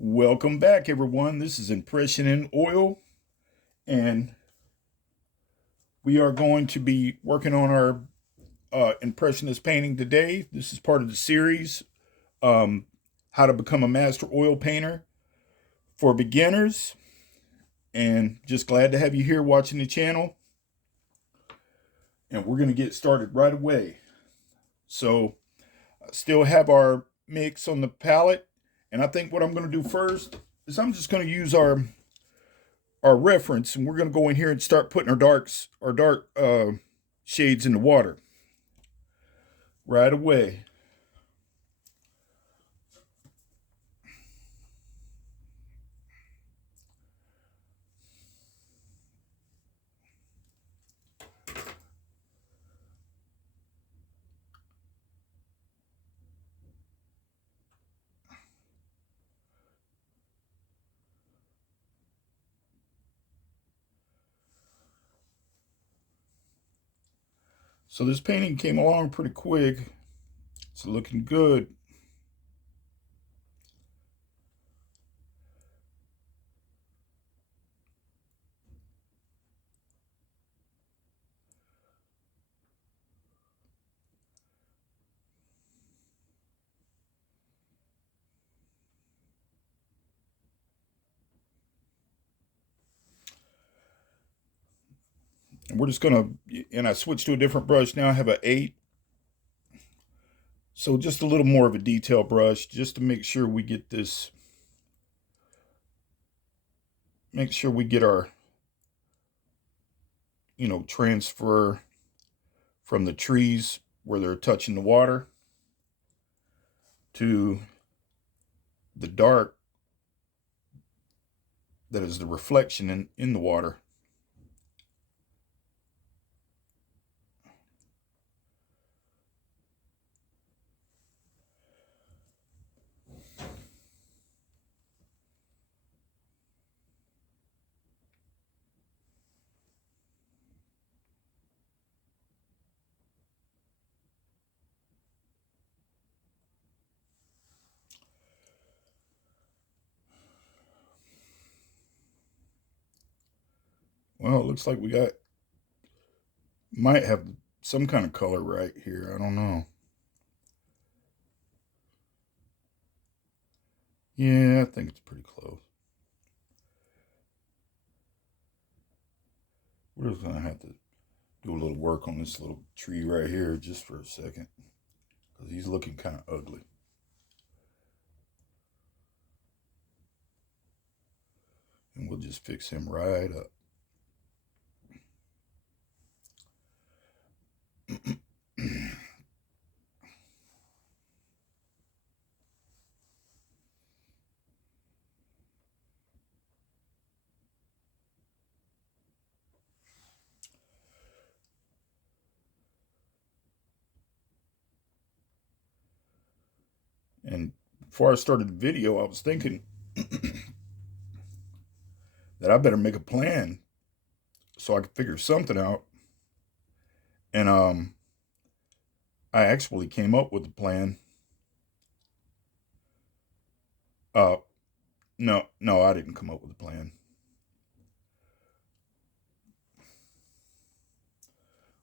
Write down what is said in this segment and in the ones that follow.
Welcome back, everyone. This is Impression in Oil, and we are going to be working on our Impressionist painting today. This is part of the series, um, How to Become a Master Oil Painter for Beginners. And just glad to have you here watching the channel. And we're going to get started right away. So, I still have our mix on the palette. And I think what I'm going to do first is I'm just going to use our reference, and we're going to go in here and start putting our dark shades in the water right away. So this painting came along pretty quick. It's looking good. And we're just gonna, and I switched to a different brush now. I have an 8. So just a little more of a detail brush, just to make sure we get this, make sure we get our, transfer from the trees where they're touching the water to the dark that is the reflection in the water. Well, it looks like we might have some kind of color right here. I don't know. Yeah, I think it's pretty close. We're just gonna have to do a little work on this little tree right here just for a second, because he's looking kind of ugly. And we'll just fix him right up. And before I started the video, I was thinking that I better make a plan so I could figure something out. And I actually came up with a plan. Uh, no, I didn't come up with a plan.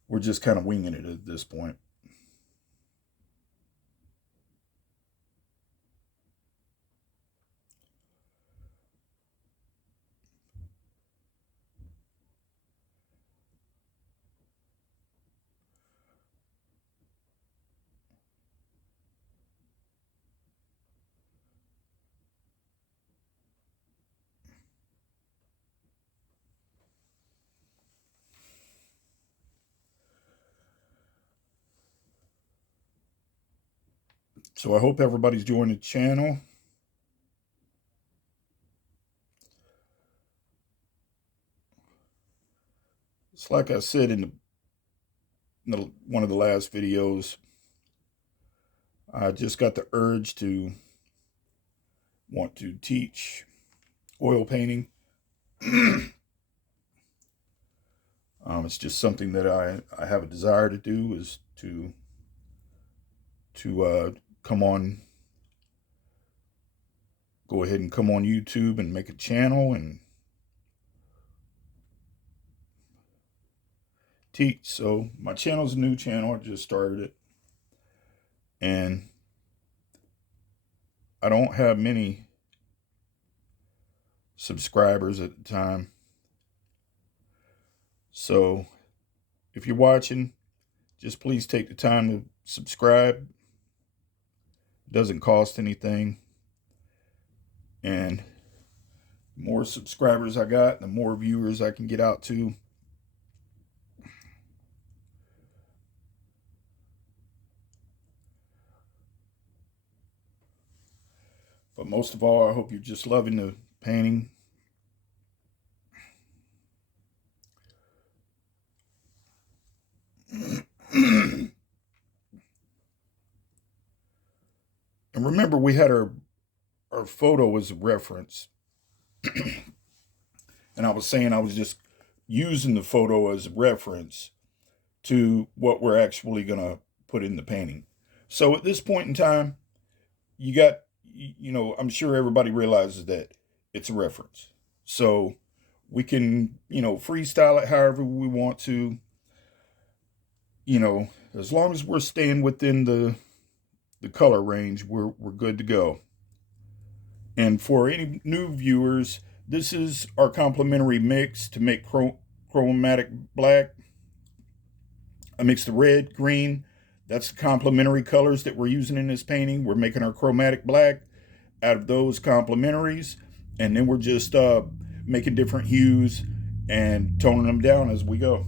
We're just kind of winging it at this point. So I hope everybody's joined the channel. It's like I said in one of the last videos, I just got the urge to want to teach oil painting. It's just something that I have a desire to do, is to come on go ahead and come on YouTube and make a channel and teach. So my channel's a new channel. I just started it. And I don't have many subscribers at the time. So if you're watching, just please take the time to subscribe. It doesn't cost anything. And the more subscribers I got, the more viewers I can get out to. But most of all, I hope you're just loving the painting. And remember, we had our photo as a reference. And I was saying I was just using the photo as a reference to what we're actually going to put in the painting. So at this point in time, you got, I'm sure everybody realizes that it's a reference. So we can, freestyle it however we want to, as long as we're staying within the color range, we're good to go. And for any new viewers, this is our complementary mix to make chromatic black. I mixed the red, green. That's the complementary colors that we're using in this painting. We're making our chromatic black out of those complementaries. And then we're just making different hues and toning them down as we go.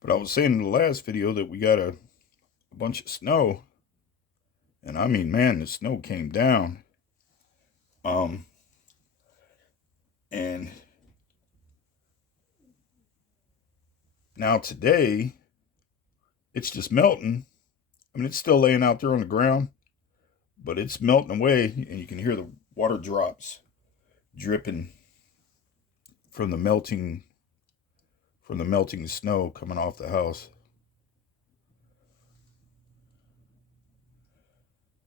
But I was saying in the last video that we got a bunch of snow. And I mean, man, the snow came down. And now today, it's just melting. I mean, it's still laying out there on the ground, but it's melting away, and you can hear the water drops dripping from the melting snow coming off the house.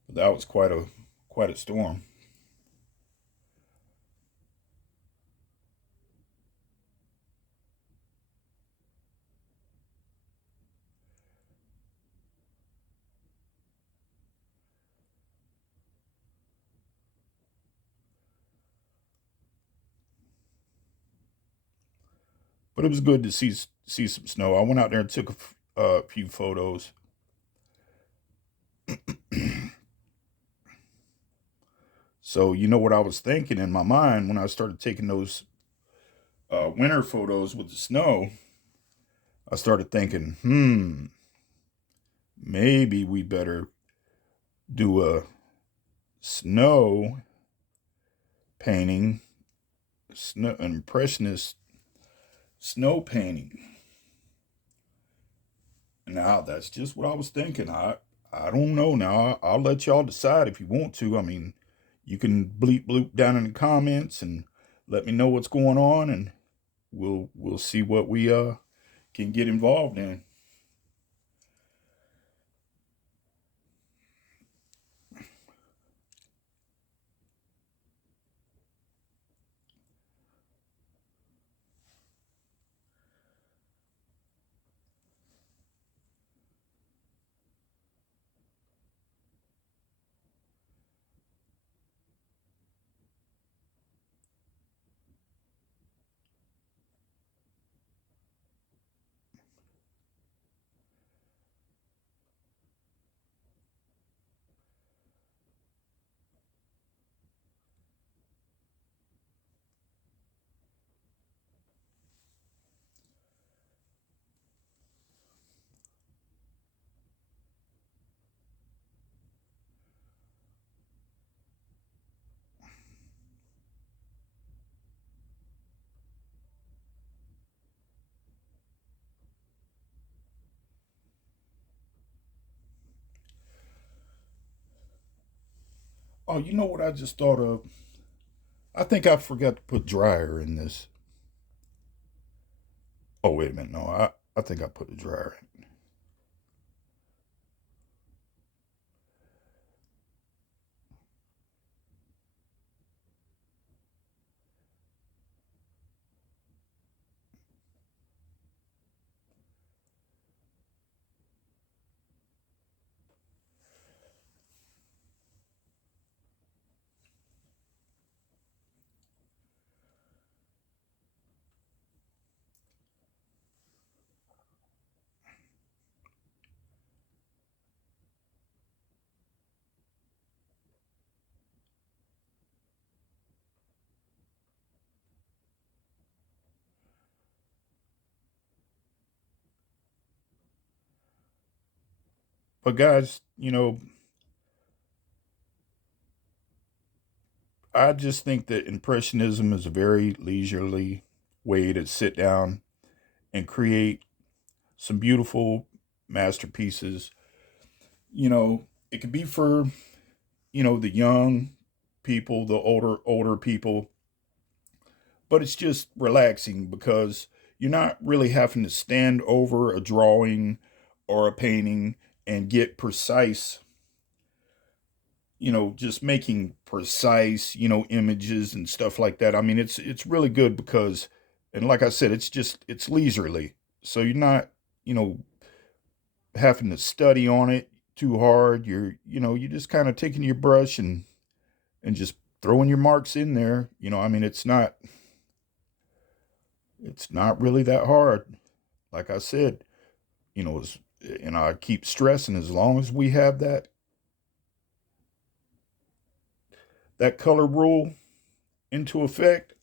But that was quite a storm. But it was good to see some snow. I went out there and took a few photos. So you know what I was thinking in my mind when I started taking those winter photos with the snow. I started thinking, maybe we better do a snow painting, an impressionist snow painting. Now that's just what I was thinking. I don't know. Now I'll let y'all decide if you want to. I mean, you can bleep bloop down in the comments and let me know what's going on, and we'll see what we can get involved in. Oh, you know what I just thought of? I think I forgot to put dryer in this. Oh, wait a minute. No, I think I put the dryer in. But guys, I just think that Impressionism is a very leisurely way to sit down and create some beautiful masterpieces. It could be for, the young people, the older people, but it's just relaxing because you're not really having to stand over a drawing or a painting and get precise, just making precise, images and stuff like that. I mean, it's really good because, and like I said, it's leisurely. So you're not, you know, having to study on it too hard. You're just kind of taking your brush and just throwing your marks in there. I mean, it's not really that hard. Like I said, and I keep stressing, as long as we have that color rule into effect,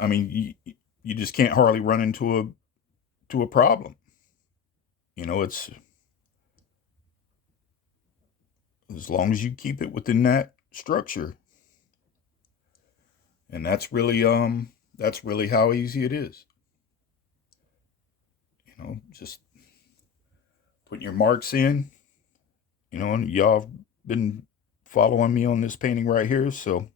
I mean, you just can't hardly run into a problem. It's as long as you keep it within that structure, and that's really how easy it is. Just putting your marks in. And y'all have been following me on this painting right here, so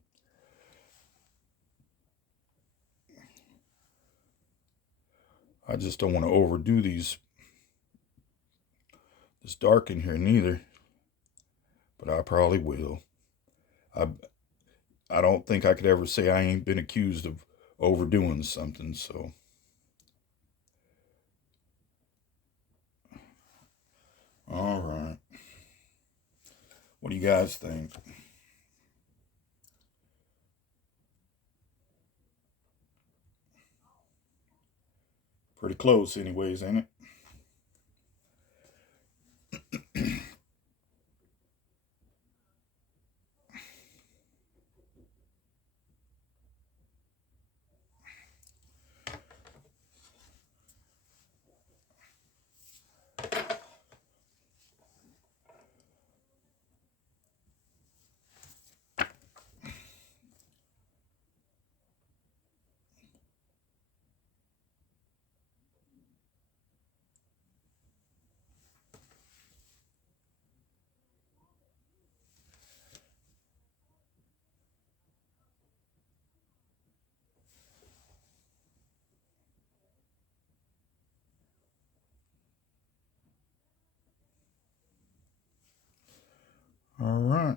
I just don't want to overdo this dark in here neither, but I probably will. I I don't think I could ever say I ain't been accused of overdoing something. So, all right. What do you guys think? Pretty close, anyways, ain't it? All right.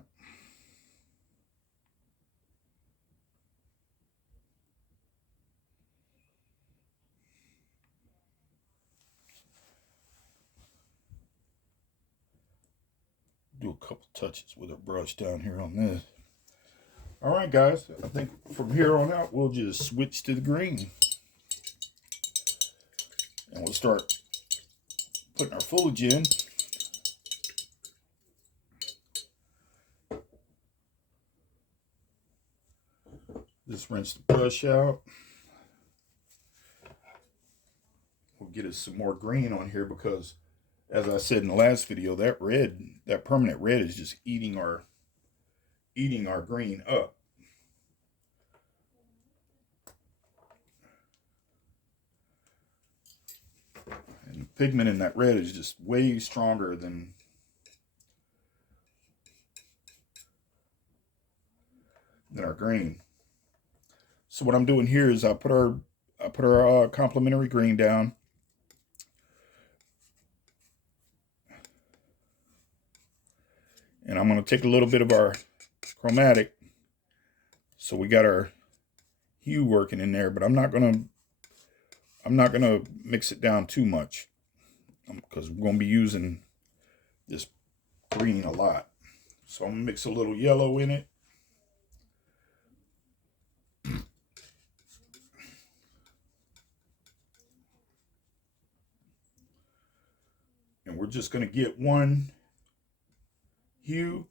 Do a couple touches with a brush down here on this. All right, guys. I think from here on out, we'll just switch to the green. And we'll start putting our foliage in. Just rinse the brush out. We'll get us some more green on here because, as I said in the last video, that permanent red is just eating our green up. And pigment in that red is just way stronger than our green. So what I'm doing here is I put our complementary green down. And I'm going to take a little bit of our chromatic. So we got our hue working in there, but I'm not going to mix it down too much because we're going to be using this green a lot. So I'm going to mix a little yellow in it. And we're just going to get one hue,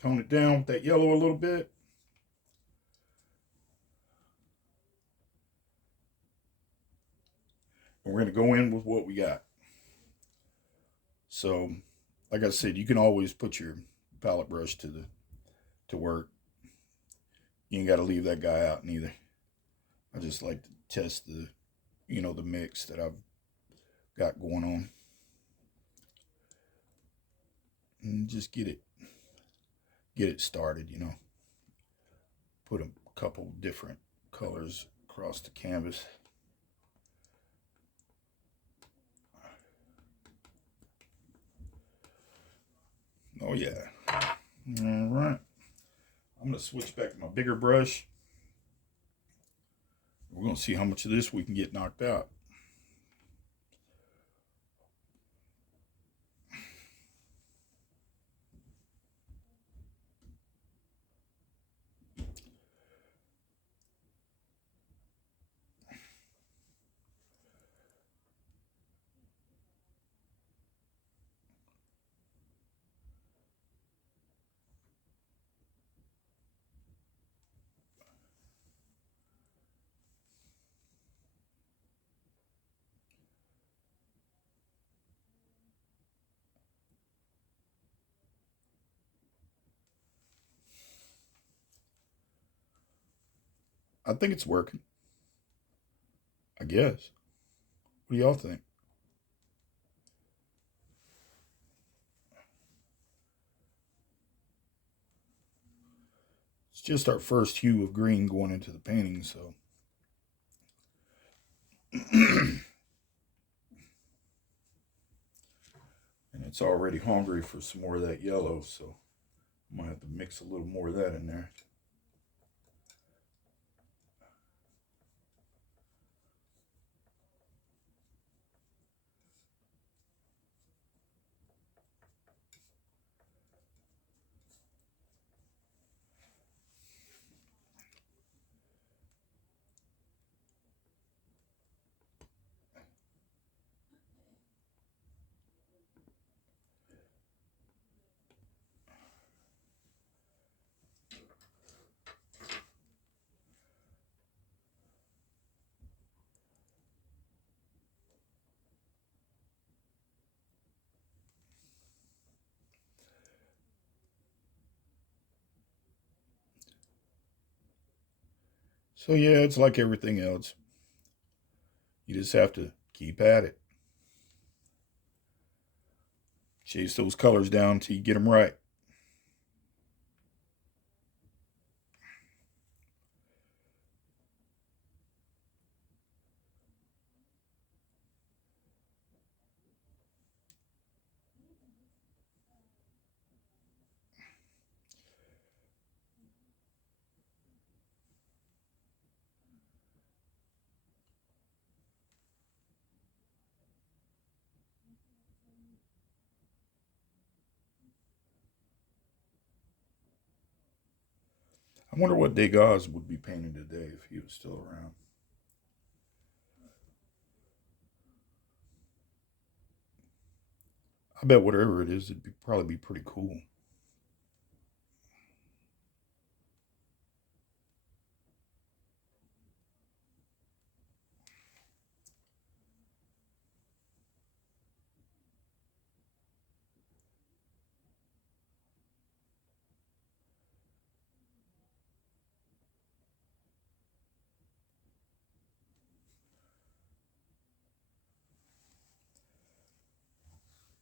tone it down with that yellow a little bit. And we're going to go in with what we got. So, like I said, you can always put your palette brush to work. You ain't got to leave that guy out neither. I just like to test the mix that I've got going on. And just get it started, Put a couple different colors across the canvas. Oh yeah. All right. I'm going to switch back to my bigger brush. We're going to see how much of this we can get knocked out. I think it's working. I guess. What do y'all think? It's just our first hue of green going into the painting, so. And it's already hungry for some more of that yellow, so I might have to mix a little more of that in there. So yeah, it's like everything else. You just have to keep at it. Chase those colors down until you get them right. I wonder what Degas would be painting today if he was still around. I bet whatever it is, probably be pretty cool.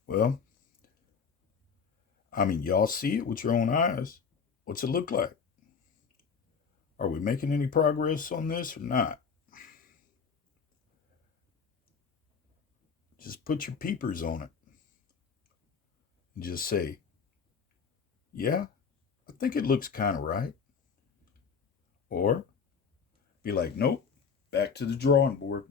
Well, I mean, y'all see it with your own eyes. What's it look like? Are we making any progress on this or not? Just put your peepers on it and just say, yeah, I think it looks kind of right. Or be like, nope, back to the drawing board.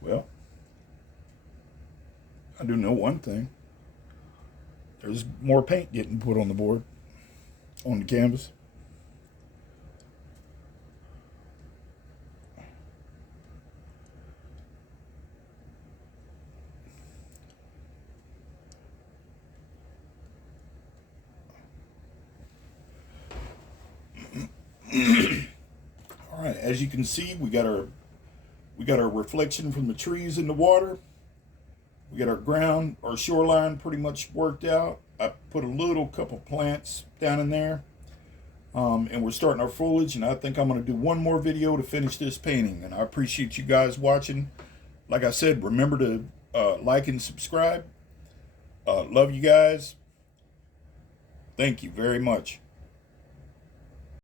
Well, I do know one thing. There's more paint getting put on the board, on the canvas. All right, as you can see, we got our reflection from the trees in the water. We got our ground, our shoreline pretty much worked out. I put a little couple plants down in there. And we're starting our foliage, and I think I'm going to do one more video to finish this painting. And I appreciate you guys watching. Like I said, remember to like and subscribe. Love you guys. Thank you very much.